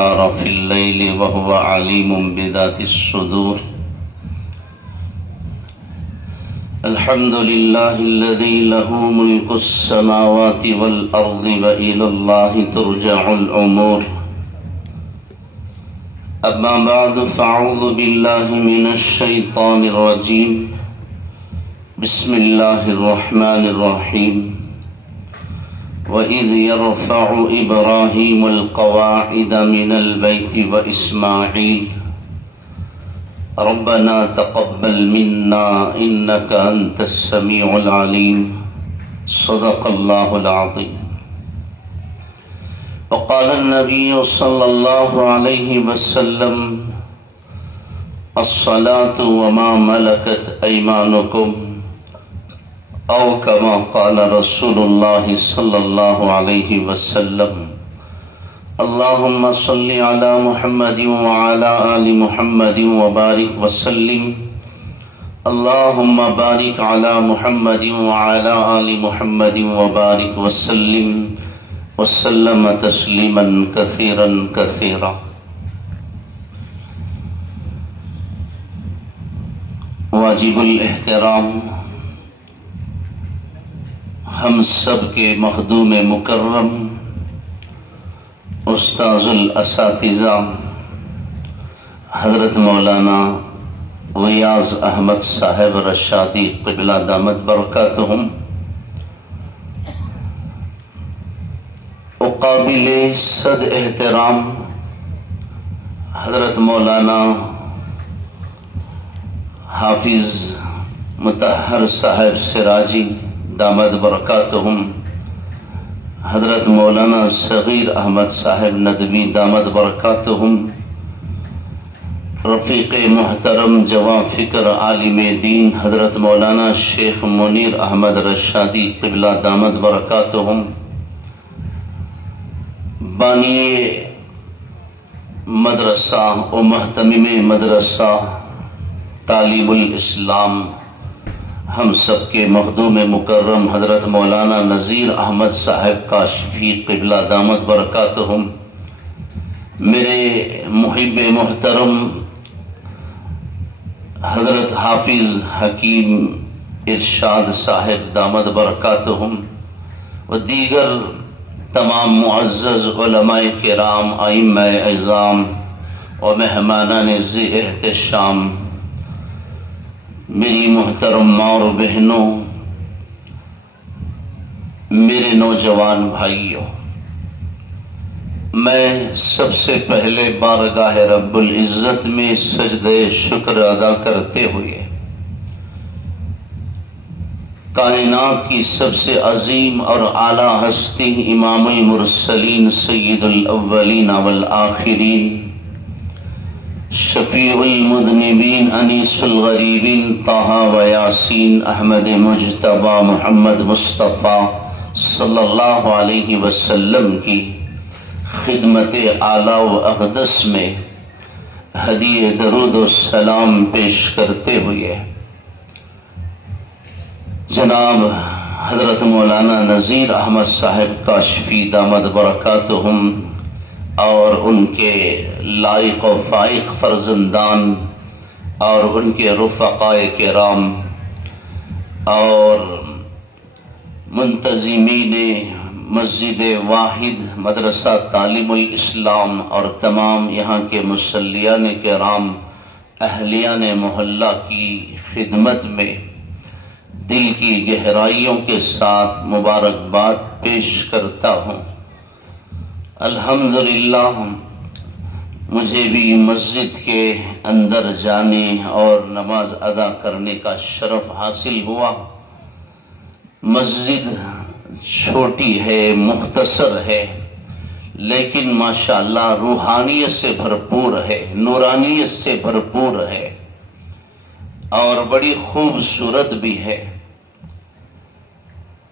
النهار في الليل وهو عليم بذات الصدور. الحمد لله الذي له ملك السماوات والأرض وإلى الله ترجع الأمور. أما بعد فأعوذ بالله من الشيطان الرجيم. بسم الله الرحمن الرحيم. وَإِذْ يَرْفَعُ إِبْرَاهِيمُ الْقَوَاعِدَ مِنَ الْبَيْتِ وَإِسْمَاعِيلُ رَبَّنَا تَقَبَّلْ مِنَّا إِنَّكَ أَنْتَ السَّمِيعُ الْعَلِيمُ. صدق الله العظيم. وقال النبي صلى الله عليه وسلم: الصلاة وما ملكت أيمانكم، أو كما قال رسول الله صلى الله عليه وسلم: اللهم صل على محمد وعلى آل محمد وبارك وسلم. اللهم بارك على محمد وعلى آل محمد وبارك وسلم وسلم تسليما كثيرا كثيرا. واجب الاحترام ہم سب کے مخدوم مکرم استاذ الاساتذہ حضرت مولانا ویاض احمد صاحب رشادی قبلہ دامت برکاتہم، وقابل صد احترام حضرت مولانا حافظ مطہر صاحب سراجی دامت برکاتہم، حضرت مولانا صغیر احمد صاحب ندوی دامت برکاتہم، رفیق محترم جواں فکر عالم دین حضرت مولانا شیخ منیر احمد رشادی قبلہ دامت برکاتہم، بانی مدرسہ و محتمم مدرسہ تعلیم الاسلام ہم سب کے مخدوم مکرم حضرت مولانا نذیر احمد صاحب کاشفی قبلہ دامت برکاتہم، میرے محب محترم حضرت حافظ حکیم ارشاد صاحب دامت برکاتہم، و دیگر تمام معزز علماء کرام، ائمہ اعظام و مہمانان ذی احتشام، میری محترم ماں اور بہنوں، میرے نوجوان بھائیوں، میں سب سے پہلے بارگاہ رب العزت میں سجدہ شکر ادا کرتے ہوئے کائنات کی سب سے عظیم اور اعلیٰ ہستی امام المرسلین سید الاولین والآخرین شفیع المذنبین انیس الغریبین طہ و یاسین احمد مجتبی محمد مصطفیٰ صلی اللہ علیہ وسلم کی خدمت اعلیٰ و اقدس میں ہدیہ درود و سلام پیش کرتے ہوئے جناب حضرت مولانا نذیر احمد صاحب کاشفی دامت برکاتہم اور ان کے لائق و فائق فرزندان اور ان کے رفقائے کرام اور منتظمین مسجد واحد مدرسہ تعلیم الاسلام اور تمام یہاں کے مصلیان کرام، اہلیان محلہ کی خدمت میں دل کی گہرائیوں کے ساتھ مبارکباد پیش کرتا ہوں۔ الحمدللہ مجھے بھی مسجد کے اندر جانے اور نماز ادا کرنے کا شرف حاصل ہوا۔ مسجد چھوٹی ہے، مختصر ہے، لیکن ماشاءاللہ روحانیت سے بھرپور ہے، نورانیت سے بھرپور ہے اور بڑی خوبصورت بھی ہے۔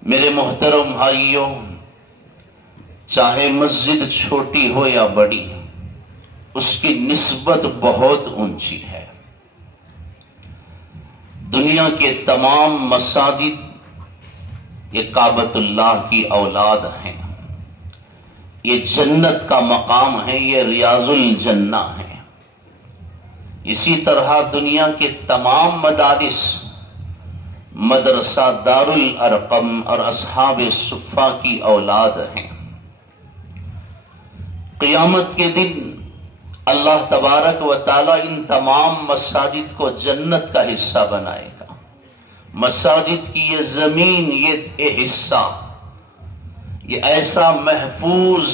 میرے محترم بھائیوں، چاہے مسجد چھوٹی ہو یا بڑی، اس کی نسبت بہت اونچی ہے۔ دنیا کے تمام مساجد یہ کعبۃ اللہ کی اولاد ہیں۔ یہ جنت کا مقام ہے، یہ ریاض الجنہ ہے۔ اسی طرح دنیا کے تمام مدارس، مدرسہ دار الارقم اور اصحاب صفہ کی اولاد ہیں۔ قیامت کے دن اللہ تبارک و تعالی ان تمام مساجد کو جنت کا حصہ بنائے گا۔ مساجد کی یہ زمین، یہ حصہ، یہ ایسا محفوظ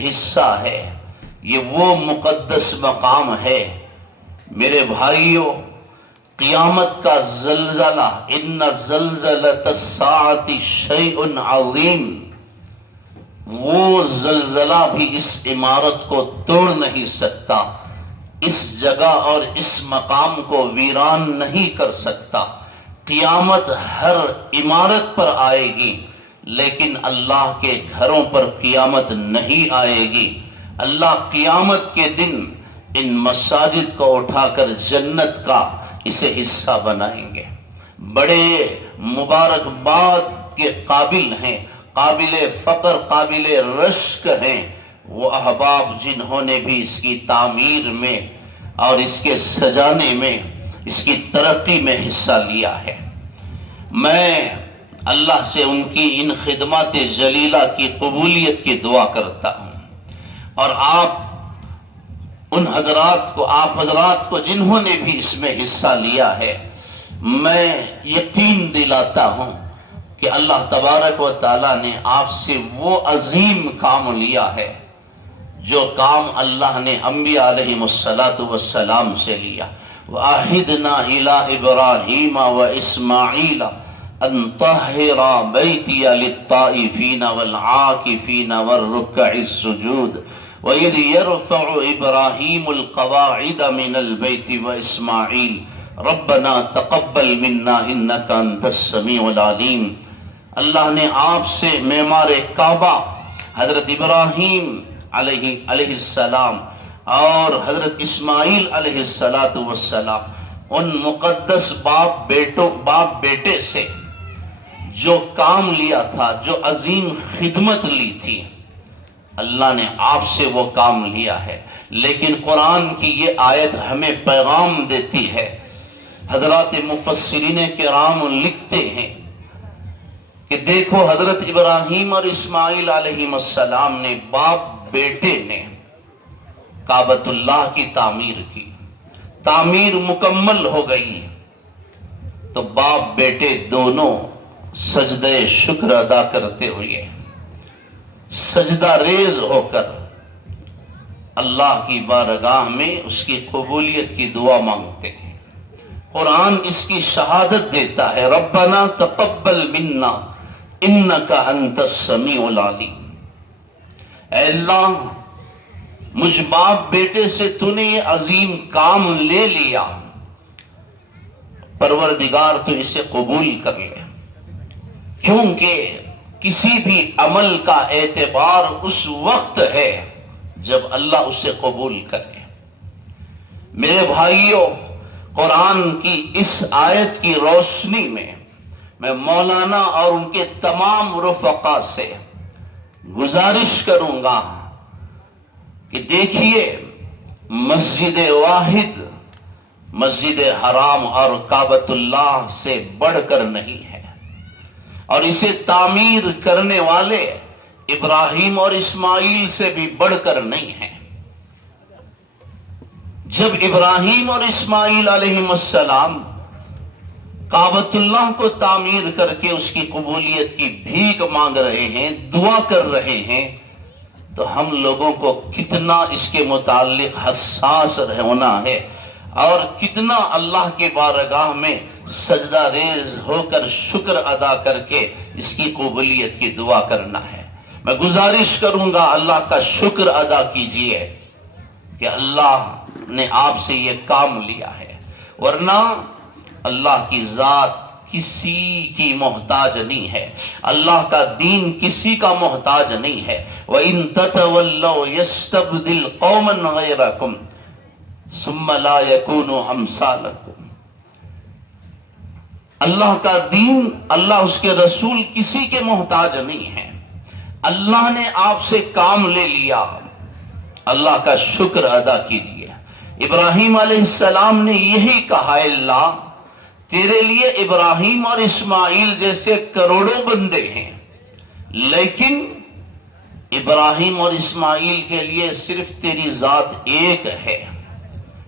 حصہ ہے، یہ وہ مقدس مقام ہے۔ میرے بھائیوں، قیامت کا زلزلہ، ان زلزلۃ الساعۃ شیء عظیم، وہ زلزلہ بھی اس عمارت کو توڑ نہیں سکتا، اس جگہ اور اس مقام کو ویران نہیں کر سکتا۔ قیامت ہر عمارت پر آئے گی، لیکن اللہ کے گھروں پر قیامت نہیں آئے گی۔ اللہ قیامت کے دن ان مساجد کو اٹھا کر جنت کا اسے حصہ بنائیں گے۔ بڑے مبارکباد کے قابل ہیں، قابل فخر، قابل رشک ہیں وہ احباب جنہوں نے بھی اس کی تعمیر میں اور اس کے سجانے میں، اس کی ترقی میں حصہ لیا ہے۔ میں اللہ سے ان کی ان خدمات جلیلہ کی قبولیت کی دعا کرتا ہوں، اور آپ حضرات کو جنہوں نے بھی اس میں حصہ لیا ہے، میں یقین دلاتا ہوں کہ اللہ تبارک و تعالیٰ نے آپ سے وہ عظیم کام لیا ہے جو کام اللہ نے انبیاء علیہم السلام سے لیا۔ وَعَهِدْنَا إِلَىٰ إِبْرَاهِيمَ وَإِسْمَاعِيلَ أَن طَهِّرَا بَيْتِيَ لِلطَّائِفِينَ وَالْعَاكِفِينَ وَالرُّكَّعِ السُّجُودِ وَإِذْ يَرْفَعُ إِبْرَاهِيمُ الْقَوَاعِدَ مِنَ الْبَيْتِ وَإِسْمَاعِيلُ رَبَّنَا تَقَبَّلْ مِنَّا إِنَّكَ أَنْتَ السَّمِيعُ الْعَلِيمُ۔ اللہ نے آپ سے معمار کعبہ حضرت ابراہیم علیہ السلام اور حضرت اسماعیل علیہ السلام، ان مقدس باپ بیٹے سے جو کام لیا تھا، جو عظیم خدمت لی تھی، اللہ نے آپ سے وہ کام لیا ہے۔ لیکن قرآن کی یہ آیت ہمیں پیغام دیتی ہے۔ حضرات مفسرین کرام لکھتے ہیں کہ دیکھو، حضرت ابراہیم اور اسماعیل علیہ السلام نے باپ بیٹے نے کعبۃ اللہ کی تعمیر کی، تعمیر مکمل ہو گئی تو باپ بیٹے دونوں سجدہ شکر ادا کرتے ہوئے، سجدہ ریز ہو کر اللہ کی بارگاہ میں اس کی قبولیت کی دعا مانگتے ہیں۔ قرآن اس کی شہادت دیتا ہے، ربنا تقبل منا انک انت السمیع العلیم۔ اے اللہ، مجھ باپ بیٹے سے تو نے یہ عظیم کام لے لیا، پروردگار تو اسے قبول کر لے، کیونکہ کسی بھی عمل کا اعتبار اس وقت ہے جب اللہ اسے قبول کرے۔ میرے بھائیوں، قرآن کی اس آیت کی روشنی میں میں مولانا اور ان کے تمام رفقا سے گزارش کروں گا کہ دیکھیے، مسجد واحد مسجد حرام اور کعبۃ اللہ سے بڑھ کر نہیں ہے، اور اسے تعمیر کرنے والے ابراہیم اور اسماعیل سے بھی بڑھ کر نہیں ہے۔ جب ابراہیم اور اسماعیل علیہ السلام کعبۃ اللہ کو تعمیر کر کے اس کی قبولیت کی بھیک مانگ رہے ہیں، دعا کر رہے ہیں، تو ہم لوگوں کو کتنا اس کے متعلق حساس ہونا ہے، اور کتنا اللہ کے بارگاہ میں سجدہ ریز ہو کر شکر ادا کر کے اس کی قبولیت کی دعا کرنا ہے۔ میں گزارش کروں گا، اللہ کا شکر ادا کیجئے کہ اللہ نے آپ سے یہ کام لیا ہے، ورنہ اللہ کی ذات کسی کی محتاج نہیں ہے، اللہ کا دین کسی کا محتاج نہیں ہے۔ وَإِن تَتَوَلَّوْا يَسْتَبْدِلْ قَوْمًا غَيْرَكُمْ ثُمَّ لَا يَكُونُوا أَمْثَالَكُمْ۔ اللہ کا دین، اللہ اس کے رسول کسی کے محتاج نہیں ہے، اللہ نے آپ سے کام لے لیا، اللہ کا شکر ادا کیجیے۔ ابراہیم علیہ السلام نے یہی کہا، اللہ تیرے لیے ابراہیم اور اسماعیل جیسے کروڑوں بندے ہیں، لیکن ابراہیم اور اسماعیل کے لیے صرف تیری ذات ایک ہے۔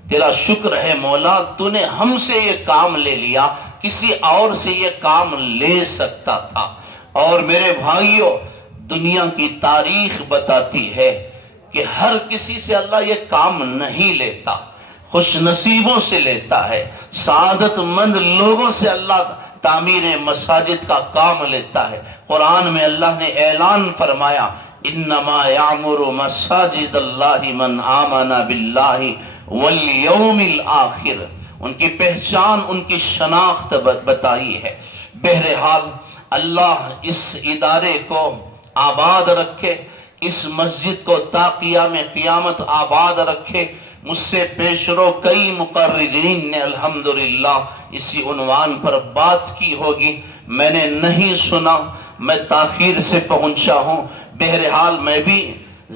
تیرا شکر ہے مولا، تو نے ہم سے یہ کام لے لیا، کسی اور سے یہ کام لے سکتا تھا۔ اور میرے بھائیوں، دنیا کی تاریخ بتاتی ہے کہ ہر کسی سے اللہ یہ کام نہیں لیتا، خوش نصیبوں سے لیتا ہے، سعادت مند لوگوں سے اللہ تعمیر مساجد کا کام لیتا ہے۔ قرآن میں اللہ نے اعلان فرمایا، انما یعمر مساجد اللہ من آمن باللہ والیوم الآخر۔ ان کی پہچان، ان کی شناخت بتائی ہے۔ بہرحال اللہ اس ادارے کو آباد رکھے، اس مسجد کو تا قیام قیامت آباد رکھے۔ مجھ سے پیشرو کئی مقررین نے الحمدللہ اسی عنوان پر بات کی ہوگی، میں نے نہیں سنا، میں تاخیر سے پہنچا ہوں۔ بہرحال میں بھی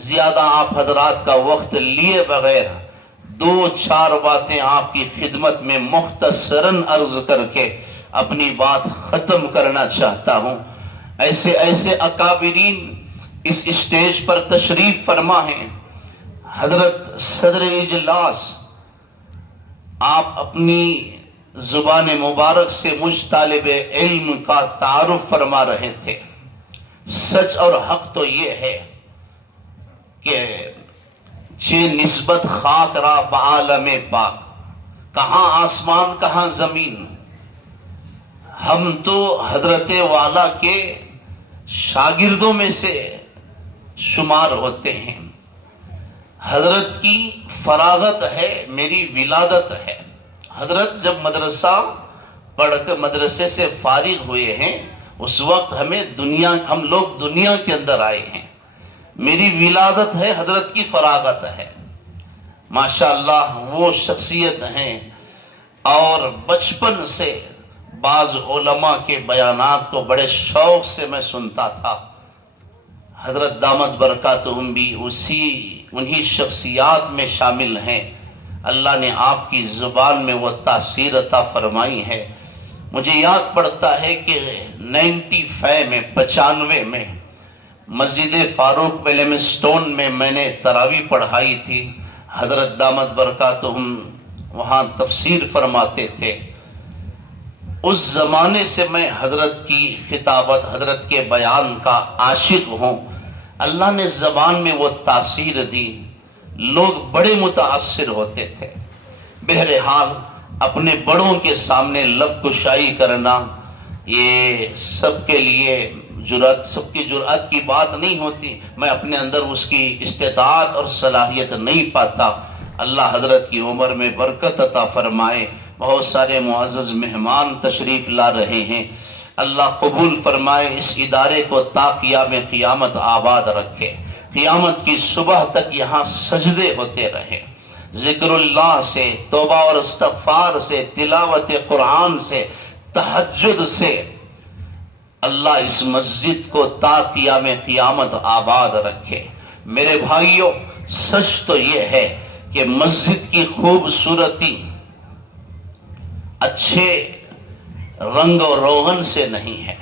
زیادہ آپ حضرات کا وقت لیے بغیر دو چار باتیں آپ کی خدمت میں مختصراً عرض کر کے اپنی بات ختم کرنا چاہتا ہوں۔ ایسے اکابرین اس اسٹیج پر تشریف فرما ہیں۔ حضرت صدر اجلاس، آپ اپنی زبان مبارک سے مجھ طالب علم کا تعارف فرما رہے تھے۔ سچ اور حق تو یہ ہے کہ چے نسبت خاک را بعالم پاک، کہاں آسمان کہاں زمین، ہم تو حضرت والا کے شاگردوں میں سے شمار ہوتے ہیں۔ حضرت کی فراغت ہے، میری ولادت ہے۔ حضرت جب مدرسہ پڑھ کر مدرسے سے فارغ ہوئے ہیں، اس وقت ہم لوگ دنیا کے اندر آئے ہیں۔ میری ولادت ہے، حضرت کی فراغت ہے۔ ماشاءاللہ وہ شخصیت ہیں، اور بچپن سے بعض علماء کے بیانات کو بڑے شوق سے میں سنتا تھا۔ حضرت دامت برکاتہم بھی انہی شخصیات میں شامل ہیں۔ اللہ نے آپ کی زبان میں وہ تاثیر عطا فرمائی ہے۔ مجھے یاد پڑتا ہے کہ 95 میں مسجد فاروق میں لیمسٹون میں نے تراویح پڑھائی تھی۔ حضرت دامت برکاتہم وہاں تفسیر فرماتے تھے۔ اس زمانے سے میں حضرت کی خطابت، حضرت کے بیان کا عاشق ہوں۔ اللہ نے زبان میں وہ تاثیر دی، لوگ بڑے متاثر ہوتے تھے۔ بہرحال اپنے بڑوں کے سامنے لب کشائی کرنا، یہ سب کے لیے سب کی جرأت کی بات نہیں ہوتی۔ میں اپنے اندر اس کی استطاعت اور صلاحیت نہیں پاتا۔ اللہ حضرت کی عمر میں برکت عطا فرمائے۔ بہت سارے معزز مہمان تشریف لا رہے ہیں، اللہ قبول فرمائے۔ اس ادارے کو تا قیام قیامت آباد رکھے، قیامت کی صبح تک یہاں سجدے ہوتے رہے، ذکر اللہ سے، توبہ اور استغفار سے، تلاوت قرآن سے، تہجد سے۔ اللہ اس مسجد کو تا قیام قیامت آباد رکھے۔ میرے بھائیوں، سچ تو یہ ہے کہ مسجد کی خوبصورتی اچھے رنگ و روغن سے نہیں ہے،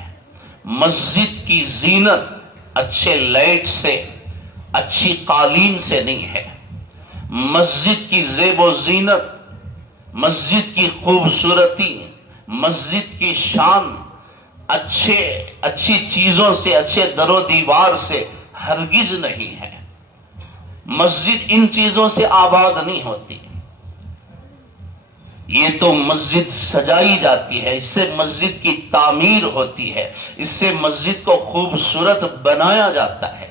مسجد کی زینت اچھے لائٹ سے، اچھی قالین سے نہیں ہے، مسجد کی زیب و زینت، مسجد کی خوبصورتی، مسجد کی شان اچھی چیزوں سے، اچھے در و دیوار سے ہرگز نہیں ہے۔ مسجد ان چیزوں سے آباد نہیں ہوتی۔ یہ تو مسجد سجائی جاتی ہے، اس سے مسجد کی تعمیر ہوتی ہے، اس سے مسجد کو خوبصورت بنایا جاتا ہے،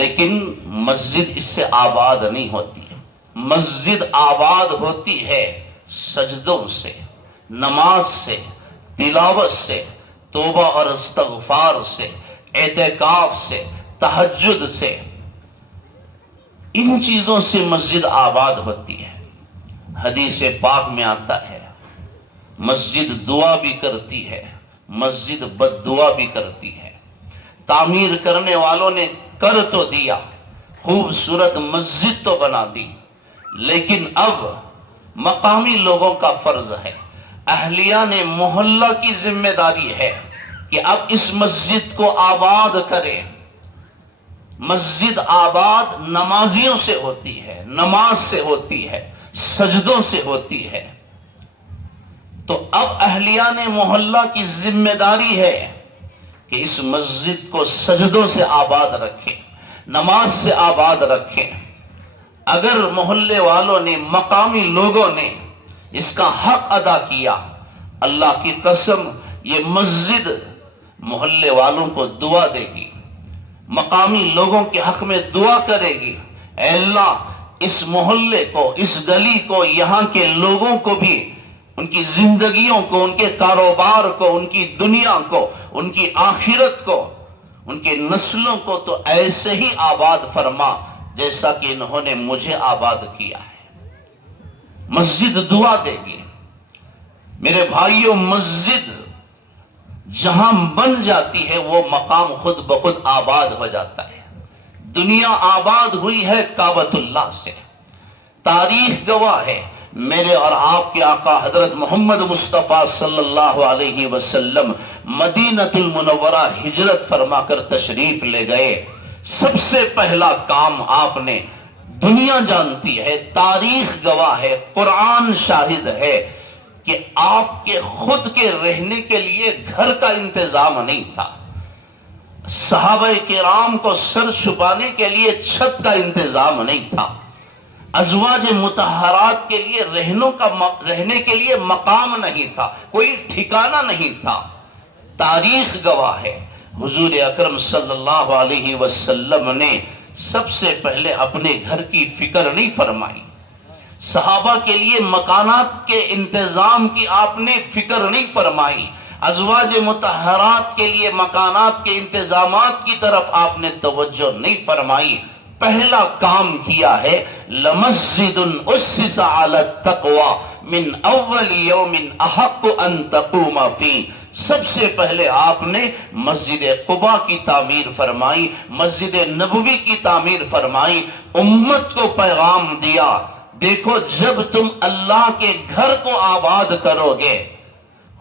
لیکن مسجد اس سے آباد نہیں ہوتی۔ مسجد آباد ہوتی ہے سجدوں سے، نماز سے، تلاوت سے، توبہ اور استغفار سے، اعتکاف سے، تہجد سے۔ ان چیزوں سے مسجد آباد ہوتی ہے۔ حدیث پاک میں آتا ہے، مسجد دعا بھی کرتی ہے، مسجد بد دعا بھی کرتی ہے۔ تعمیر کرنے والوں نے کر تو دیا، خوبصورت مسجد تو بنا دی، لیکن اب مقامی لوگوں کا فرض ہے، اہلیہ نے محلہ کی ذمہ داری ہے کہ اب اس مسجد کو آباد کرے۔ مسجد آباد نمازیوں سے ہوتی ہے، نماز سے ہوتی ہے، سجدوں سے ہوتی ہے۔ تو اب اہلیہ نے محلہ کی ذمہ داری ہے کہ اس مسجد کو سجدوں سے آباد رکھیں، نماز سے آباد رکھیں۔ اگر محلے والوں نے، مقامی لوگوں نے اس کا حق ادا کیا، اللہ کی قسم یہ مسجد محلے والوں کو دعا دے گی، مقامی لوگوں کے حق میں دعا کرے گی، اے اللہ اس محلے کو، اس گلی کو، یہاں کے لوگوں کو بھی، ان کی زندگیوں کو، ان کے کاروبار کو، ان کی دنیا کو، ان کی آخرت کو، ان کے نسلوں کو تو ایسے ہی آباد فرما جیسا کہ انہوں نے مجھے آباد کیا ہے۔ مسجد دعا دے گی۔ میرے بھائیوں، مسجد جہاں بن جاتی ہے وہ مقام خود بخود آباد ہو جاتا ہے۔ دنیا آباد ہوئی ہے کعبۃ اللہ سے۔ تاریخ گواہ ہے، میرے اور آپ کے آقا حضرت محمد مصطفیٰ صلی اللہ علیہ وسلم مدینہ المنورہ ہجرت فرما کر تشریف لے گئے۔ سب سے پہلا کام آپ نے، دنیا جانتی ہے، تاریخ گواہ ہے، قرآن شاہد ہے کہ آپ کے خود کے رہنے کے لیے گھر کا انتظام نہیں تھا، صحابہ کرام کو سر چھپانے کے لیے چھت کا انتظام نہیں تھا، ازواج مطہرات کے لیے رہنے کے لیے مقام نہیں تھا، کوئی ٹھکانہ نہیں تھا۔ تاریخ گواہ ہے، حضور اکرم صلی اللہ علیہ وسلم نے سب سے پہلے اپنے گھر کی فکر نہیں فرمائی، صحابہ کے لیے مکانات کے انتظام کی آپ نے فکر نہیں فرمائی، ازواج مطہرات کے لیے مکانات کے انتظامات کی طرف آپ نے توجہ نہیں فرمائی۔ پہلا کام کیا ہے، لَمَسْجِدٌ أُسِّسَ عَلَى التَّقْوَى مِنْ أَوَّلِ يَوْمٍ أَحَقُّ أَن تَقُومَ فِيهِ۔ سب سے پہلے آپ نے مسجد قباء کی تعمیر فرمائی، مسجد نبوی کی تعمیر فرمائی، امت کو پیغام دیا، دیکھو جب تم اللہ کے گھر کو آباد کرو گے،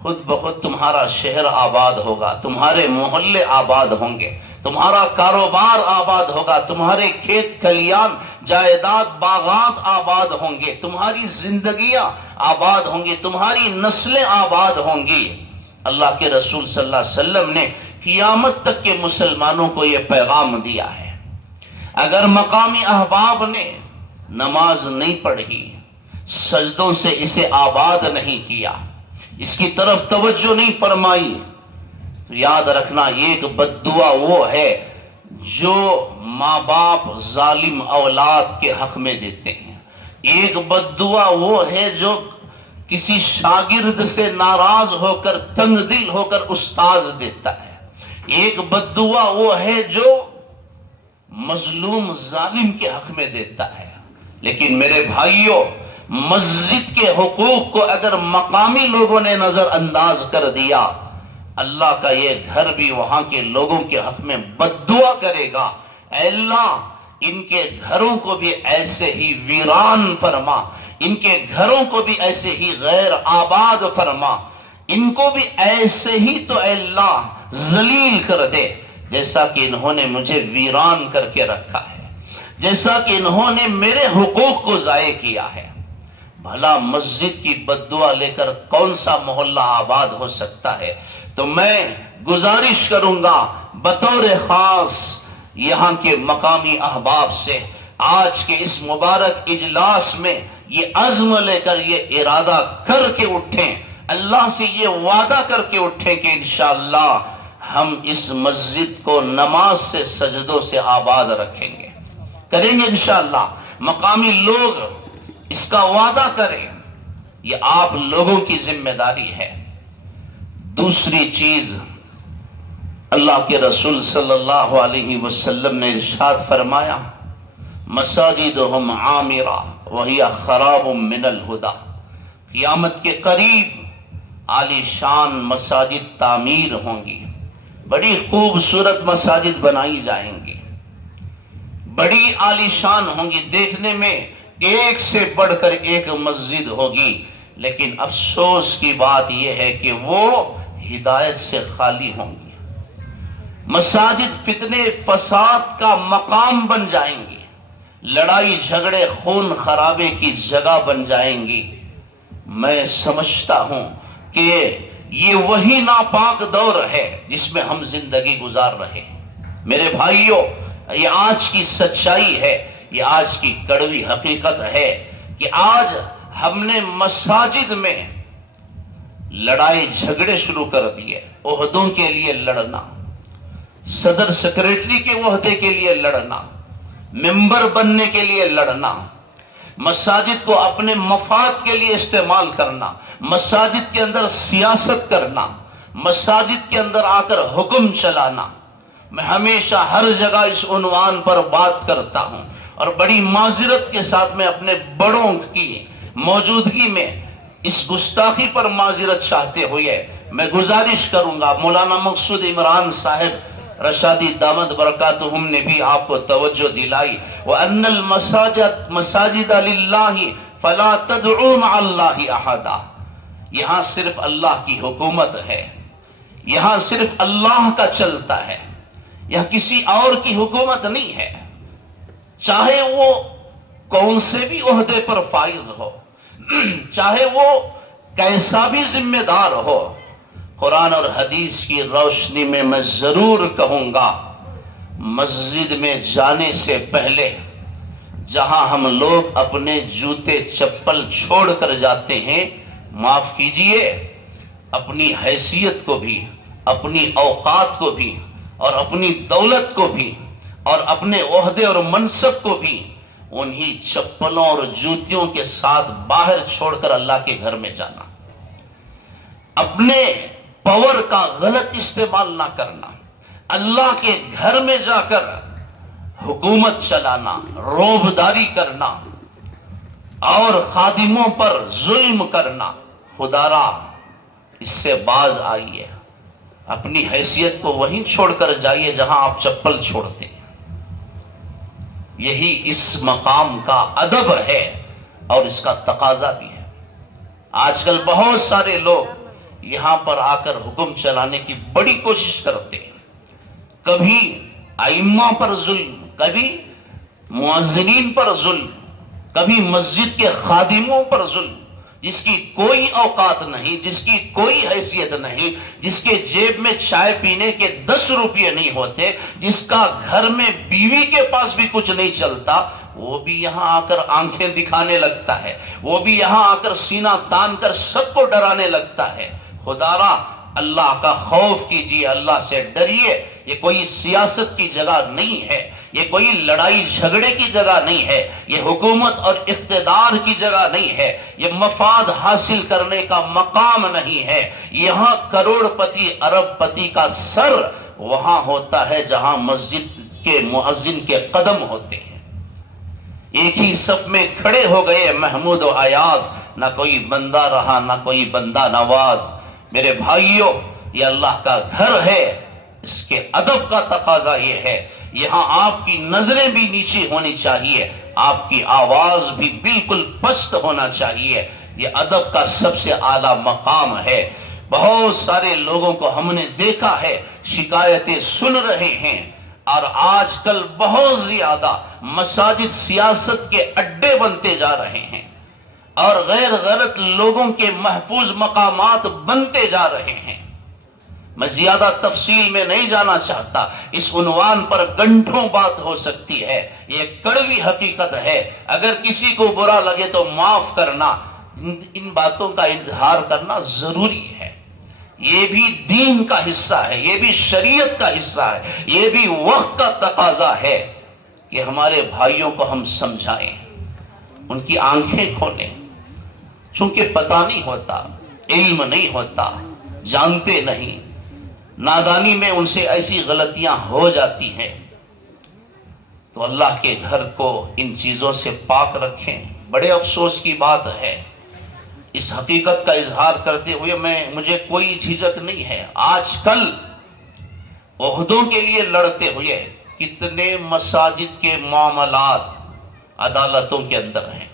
خود بخود تمہارا شہر آباد ہوگا، تمہارے محلے آباد ہوں گے، تمہارا کاروبار آباد ہوگا، تمہارے کھیت کھلیان جائیداد باغات آباد ہوں گے، تمہاری زندگیاں آباد ہوں گی، تمہاری نسلیں آباد ہوں گی۔ اللہ کے رسول صلی اللہ علیہ وسلم نے قیامت تک کے مسلمانوں کو یہ پیغام دیا ہے۔ اگر مقامی احباب نے نماز نہیں پڑھی، سجدوں سے اسے آباد نہیں کیا، اس کی طرف توجہ نہیں فرمائی، تو یاد رکھنا ایک بد دعا وہ ہے جو ماں باپ ظالم اولاد کے حق میں دیتے ہیں، ایک بد دعا وہ ہے جو کسی شاگرد سے ناراض ہو کر، تنگ دل ہو کر استاذ دیتا ہے، ایک بد دعا وہ ہے جو مظلوم ظالم کے حق میں دیتا ہے۔ لیکن میرے بھائیوں، مسجد کے حقوق کو اگر مقامی لوگوں نے نظر انداز کر دیا، اللہ کا یہ گھر بھی وہاں کے لوگوں کے حق میں بد دعا کرے گا، اے اللہ ان کے گھروں کو بھی ایسے ہی ویران فرما، ان کے گھروں کو بھی ایسے ہی غیر آباد فرما، ان کو بھی ایسے ہی تو اے اللہ ذلیل کر دے جیسا کہ انہوں نے مجھے ویران کر کے رکھا ہے، جیسا کہ انہوں نے میرے حقوق کو ضائع کیا ہے۔ بھلا مسجد کی بد دعا لے کر کون سا محلہ آباد ہو سکتا ہے؟ تو میں گزارش کروں گا بطور خاص یہاں کے مقامی احباب سے، آج کے اس مبارک اجلاس میں یہ عزم لے کر، یہ ارادہ کر کے اٹھیں، اللہ سے یہ وعدہ کر کے اٹھیں کہ انشاءاللہ ہم اس مسجد کو نماز سے، سجدوں سے آباد رکھیں گے، کریں گے انشاءاللہ۔ مقامی لوگ اس کا وعدہ کریں، یہ آپ لوگوں کی ذمہ داری ہے۔ دوسری چیز، اللہ کے رسول صلی اللہ علیہ وسلم نے ارشاد فرمایا، مساجدہم عامرہ وہی خراب من الہدی۔ قیامت کے قریب عالی شان مساجد تعمیر ہوں گی، بڑی خوبصورت مساجد بنائی جائیں گی، بڑی عالیشان ہوں گی، دیکھنے میں ایک سے بڑھ کر ایک مسجد ہوگی، لیکن افسوس کی بات یہ ہے کہ وہ ہدایت سے خالی ہوں گی۔ مساجد فتنے فساد کا مقام بن جائیں گی، لڑائی جھگڑے خون خرابے کی جگہ بن جائیں گی۔ میں سمجھتا ہوں کہ یہ وہی ناپاک دور ہے جس میں ہم زندگی گزار رہے ہیں۔ میرے بھائیوں، یہ آج کی سچائی ہے، یہ آج کی کڑوی حقیقت ہے کہ آج ہم نے مساجد میں لڑائی جھگڑے شروع کر دیے، عہدوں کے لیے لڑنا، صدر سیکریٹری کے عہدے کے لیے لڑنا، ممبر بننے کے لیے لڑنا، مساجد کو اپنے مفاد کے لیے استعمال کرنا، مساجد کے اندر سیاست کرنا، مساجد کے اندر آ کر حکم چلانا۔ میں ہمیشہ ہر جگہ اس عنوان پر بات کرتا ہوں، اور بڑی معذرت کے ساتھ میں اپنے بڑوں کی موجودگی میں اس گستاخی پر معذرت چاہتے ہوئے میں گزارش کروں گا، مولانا مقصود عمران صاحب رشادی دامت برکاتہم نے بھی آپ کو توجہ دلائی، وَأَنَّ الْمَسَاجِدَ لِلَّهِ فَلَا تَدْعُوا مَعَ اللَّهِ أَحَدًا۔ یہاں صرف اللہ کی حکومت ہے، یہاں صرف اللہ کا چلتا ہے، یہاں کسی اور کی حکومت نہیں ہے، چاہے وہ کون سے بھی عہدے پر فائز ہو، چاہے وہ کیسا بھی ذمہ دار ہو۔ قرآن اور حدیث کی روشنی میں میں ضرور کہوں گا، مسجد میں جانے سے پہلے جہاں ہم لوگ اپنے جوتے چپل چھوڑ کر جاتے ہیں، معاف کیجئے، اپنی حیثیت کو بھی، اپنی اوقات کو بھی، اور اپنی دولت کو بھی، اور اپنے عہدے اور منصب کو بھی انہی چپلوں اور جوتیوں کے ساتھ باہر چھوڑ کر اللہ کے گھر میں جانا، اپنے پاور کا غلط استعمال نہ کرنا، اللہ کے گھر میں جا کر حکومت چلانا، روبداری کرنا اور خادموں پر ظلم کرنا، خدا را اس سے باز آئیے، اپنی حیثیت کو وہیں چھوڑ کر جائیے جہاں آپ چپل چھوڑتے ہیں۔ یہی اس مقام کا ادب ہے اور اس کا تقاضا بھی ہے۔ آج کل بہت سارے لوگ یہاں پر آ کر حکم چلانے کی بڑی کوشش کرتے ہیں، کبھی ائمہ پر ظلم، کبھی مؤذنین پر ظلم، کبھی مسجد کے خادموں پر ظلم، جس کی کوئی اوقات نہیں، جس کی کوئی حیثیت نہیں، جس کے جیب میں چائے پینے کے 10 روپے نہیں ہوتے، جس کا گھر میں بیوی کے پاس بھی کچھ نہیں چلتا، وہ بھی یہاں آ کر آنکھیں دکھانے لگتا ہے، وہ بھی یہاں آ کر سینہ تان کر سب کو ڈرانے لگتا ہے۔ خدا را اللہ کا خوف کیجئے، اللہ سے ڈریے۔ یہ کوئی سیاست کی جگہ نہیں ہے، یہ کوئی لڑائی جھگڑے کی جگہ نہیں ہے، یہ حکومت اور اقتدار کی جگہ نہیں ہے، یہ مفاد حاصل کرنے کا مقام نہیں ہے۔ یہاں کروڑ پتی ارب پتی کا سر وہاں ہوتا ہے جہاں مسجد کے مؤذن کے قدم ہوتے ہیں۔ ایک ہی صف میں کھڑے ہو گئے محمود و ایاز، نہ کوئی بندہ رہا نہ کوئی بندہ نواز۔ میرے بھائیوں، یہ اللہ کا گھر ہے، اس کے ادب کا تقاضا یہ ہے، یہاں آپ کی نظریں بھی نیچے ہونی چاہیے، آپ کی آواز بھی بالکل پست ہونا چاہیے۔ یہ ادب کا سب سے اعلیٰ مقام ہے۔ بہت سارے لوگوں کو ہم نے دیکھا ہے، شکایتیں سن رہے ہیں، اور آج کل بہت زیادہ مساجد سیاست کے اڈے بنتے جا رہے ہیں، اور غیر غیرت لوگوں کے محفوظ مقامات بنتے جا رہے ہیں۔ میں زیادہ تفصیل میں نہیں جانا چاہتا، اس عنوان پر گھنٹوں بات ہو سکتی ہے، یہ کڑوی حقیقت ہے۔ اگر کسی کو برا لگے تو معاف کرنا، ان باتوں کا اظہار کرنا ضروری ہے۔ یہ بھی دین کا حصہ ہے، یہ بھی شریعت کا حصہ ہے، یہ بھی وقت کا تقاضا ہے کہ ہمارے بھائیوں کو ہم سمجھائیں، ان کی آنکھیں کھولیں، چونکہ پتہ نہیں ہوتا، علم نہیں ہوتا، جانتے نہیں، نادانی میں ان سے ایسی غلطیاں ہو جاتی ہیں۔ تو اللہ کے گھر کو ان چیزوں سے پاک رکھیں۔ بڑے افسوس کی بات ہے، اس حقیقت کا اظہار کرتے ہوئے مجھے کوئی جھجک نہیں ہے، آج کل عہدوں کے لیے لڑتے ہوئے کتنے مساجد کے معاملات عدالتوں کے اندر ہیں۔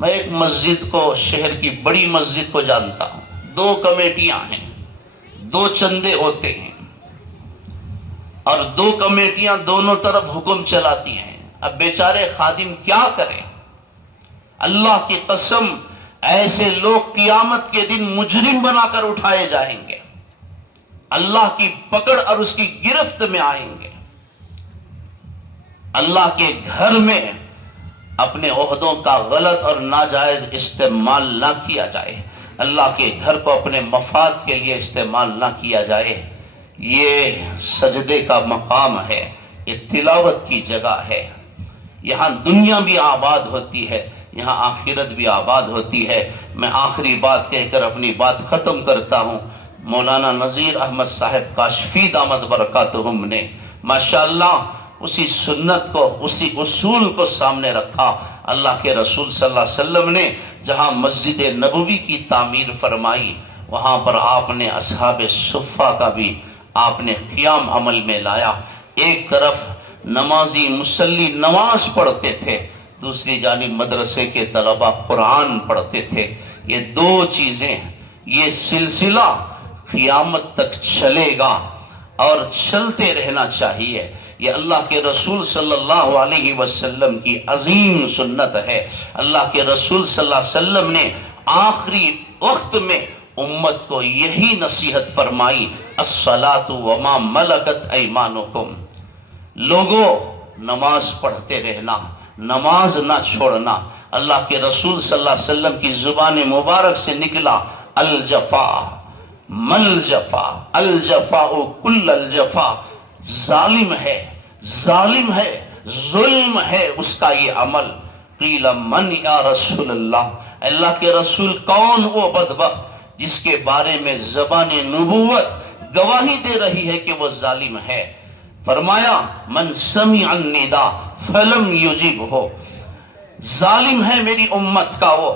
میں ایک مسجد کو، شہر کی بڑی مسجد کو جانتا ہوں، 2 کمیٹیاں ہیں، 2 چندے ہوتے ہیں اور 2 کمیٹیاں دونوں طرف حکم چلاتی ہیں۔ اب بیچارے خادم کیا کریں؟ اللہ کی قسم، ایسے لوگ قیامت کے دن مجرم بنا کر اٹھائے جائیں گے، اللہ کی پکڑ اور اس کی گرفت میں آئیں گے۔ اللہ کے گھر میں اپنے عہدوں کا غلط اور ناجائز استعمال نہ کیا جائے، اللہ کے گھر کو اپنے مفاد کے لیے استعمال نہ کیا جائے۔ یہ سجدے کا مقام ہے، یہ تلاوت کی جگہ ہے، یہاں دنیا بھی آباد ہوتی ہے، یہاں آخرت بھی آباد ہوتی ہے۔ میں آخری بات کہہ کر اپنی بات ختم کرتا ہوں۔ مولانا نذیر احمد صاحب کاشفی دامت برکاتہم نے ماشاءاللہ اسی سنت کو، اسی اصول کو سامنے رکھا۔ اللہ کے رسول صلی اللہ علیہ وسلم نے جہاں مسجد نبوی کی تعمیر فرمائی، وہاں پر آپ نے اصحاب صفہ کا بھی آپ نے قیام عمل میں لایا۔ ایک طرف نمازی مصلی نماز پڑھتے تھے، دوسری جانب مدرسے کے طلبہ قرآن پڑھتے تھے۔ یہ 2 چیزیں، یہ سلسلہ قیامت تک چلے گا اور چلتے رہنا چاہیے۔ یہ اللہ کے رسول صلی اللہ علیہ وسلم کی عظیم سنت ہے۔ اللہ کے رسول صلی اللہ علیہ وسلم نے آخری وقت میں امت کو یہی نصیحت فرمائی، الصلاۃ وما ملکت ایمانکم، لوگو نماز پڑھتے رہنا، نماز نہ چھوڑنا۔ اللہ کے رسول صلی اللہ علیہ وسلم کی زبان مبارک سے نکلا الجفا مل جفا، الجفا کل الجفا، ظالم ہے، ظالم ہے، ظلم ہے اس کا یہ عمل۔ قیل من یا رسول اللہ، اللہ کے رسول کون وہ بدبخت جس کے بارے میں زبان نبوت گواہی دے رہی ہے کہ وہ ظالم ہے؟ فرمایا من سمع النداء فلم یجبہ، ظالم ہے میری امت کا وہ،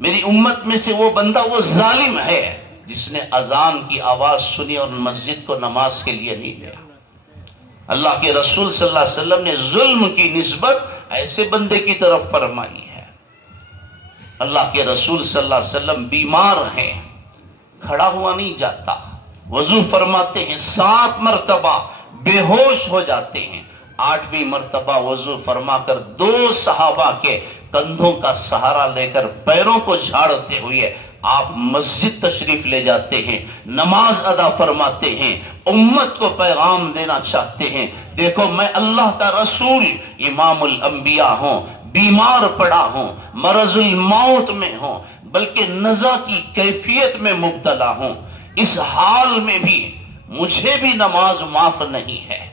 میری امت میں سے وہ بندہ وہ ظالم ہے جس نے اذان کی آواز سنی اور مسجد کو نماز کے لیے نہیں گیا۔ اللہ کے رسول صلی اللہ علیہ وسلم نے ظلم کی نسبت ایسے بندے کی طرف فرمائی ہے۔ اللہ کے رسول صلی اللہ علیہ وسلم بیمار ہیں، کھڑا ہوا نہیں جاتا، وضو فرماتے ہیں 7 مرتبہ، بے ہوش ہو جاتے ہیں، 8ویں مرتبہ وضو فرما کر 2 صحابہ کے کندھوں کا سہارا لے کر پیروں کو جھاڑتے ہوئے آپ مسجد تشریف لے جاتے ہیں، نماز ادا فرماتے ہیں، امت کو پیغام دینا چاہتے ہیں، دیکھو میں اللہ کا رسول امام الانبیاء ہوں، بیمار پڑا ہوں، مرض الموت میں ہوں، بلکہ نزع کی کیفیت میں مبتلا ہوں، اس حال میں بھی مجھے بھی نماز معاف نہیں ہے،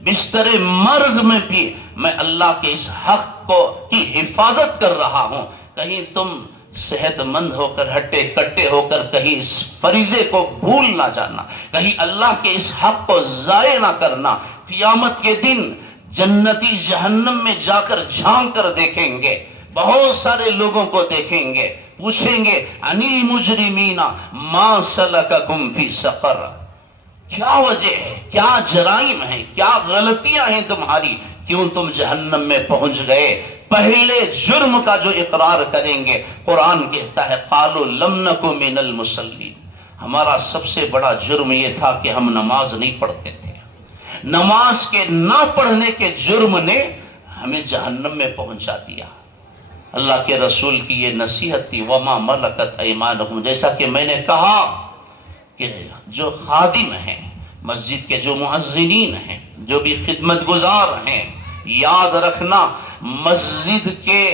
بستر مرض میں بھی میں اللہ کے اس حق کی حفاظت کر رہا ہوں۔ کہیں تم صحت مند ہو کر، ہٹے کٹے ہو کر کہیں اس فریضے کو بھول نہ جانا، کہیں اللہ کے اس حق کو ضائع نہ کرنا۔ قیامت کے دن جنتی جہنم میں جا کر جھانک کر دیکھیں گے، بہت سارے لوگوں کو دیکھیں گے، پوچھیں گے انی مجرمین ما سلککم فی سقر، کیا وجہ ہے، کیا جرائم ہیں، کیا غلطیاں ہیں تمہاری، کیوں تم جہنم میں پہنچ گئے؟ پہلے جرم کا جو اقرار کریں گے، قرآن کہتا ہے قالوا لم نک من المصلین، ہمارا سب سے بڑا جرم یہ تھا کہ ہم نماز نہیں پڑھتے تھے۔ نماز کے نہ پڑھنے کے جرم نے ہمیں جہنم میں پہنچا دیا۔ اللہ کے رسول کی یہ نصیحت تھی وما ملکت ایمانکم، جیسا کہ میں نے کہا کہ جو خادم ہیں مسجد کے، جو مؤذنین ہیں، جو بھی خدمت گزار ہیں، یاد رکھنا مسجد کے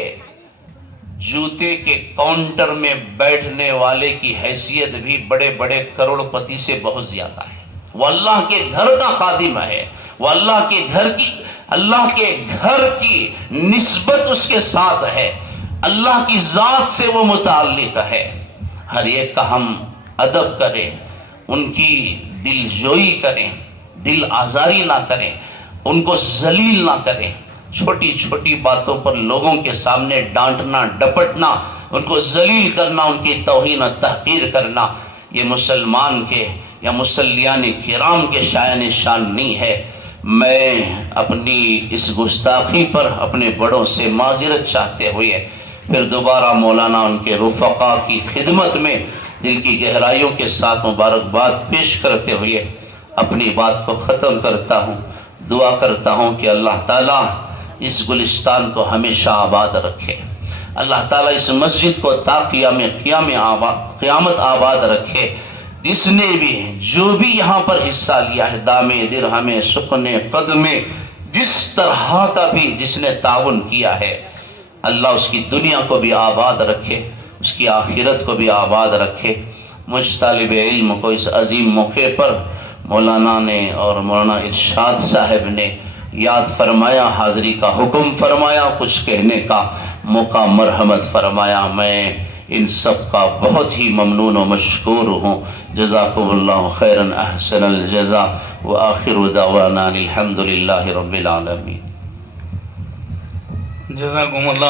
جوتے کے کاؤنٹر میں بیٹھنے والے کی حیثیت بھی بڑے بڑے کروڑ پتی سے بہت زیادہ ہے۔ وہ اللہ کے گھر کا خادم ہے، وہ اللہ کے گھر کی نسبت اس کے ساتھ ہے، اللہ کی ذات سے وہ متعلق ہے۔ ہر ایک کا ہم ادب کریں، ان کی دل جوئی کریں، دل آزاری نہ کریں، ان کو ذلیل نہ کریں۔ چھوٹی چھوٹی باتوں پر لوگوں کے سامنے ڈانٹنا، ڈپٹنا، ان کو ذلیل کرنا، ان کی توہین و تحقیر کرنا، یہ مسلمان کے یا مصلیان کرام کے شایان شان نہیں ہے۔ میں اپنی اس گستاخی پر اپنے بڑوں سے معذرت چاہتے ہوئے پھر دوبارہ مولانا ان کے رفقا کی خدمت میں دل کی گہرائیوں کے ساتھ مبارکباد پیش کرتے ہوئے اپنی بات کو ختم کرتا ہوں۔ دعا کرتا ہوں کہ اللہ تعالیٰ اس گلستان کو ہمیشہ آباد رکھے، اللہ تعالیٰ اس مسجد کو تا قیامت آباد رکھے۔ جس نے بھی جو بھی یہاں پر حصہ لیا ہے، دامے درہمے سخنے قدمے، جس طرح کا بھی جس نے تعاون کیا ہے، اللہ اس کی دنیا کو بھی آباد رکھے، اس کی آخرت کو بھی آباد رکھے۔ مجھ طالب علم کو اس عظیم موقع پر مولانا نے اور مولانا ارشاد صاحب نے یاد فرمایا، حاضری کا حکم فرمایا، کچھ کہنے کا موقع مرحمت فرمایا۔ میں ان سب کا بہت ہی ممنون و مشکور ہوں۔ جزاکم اللہ خیرا احسن الجزاء وآخر دعوانا الحمد للہ رب العالمین۔ جزاکم اللہ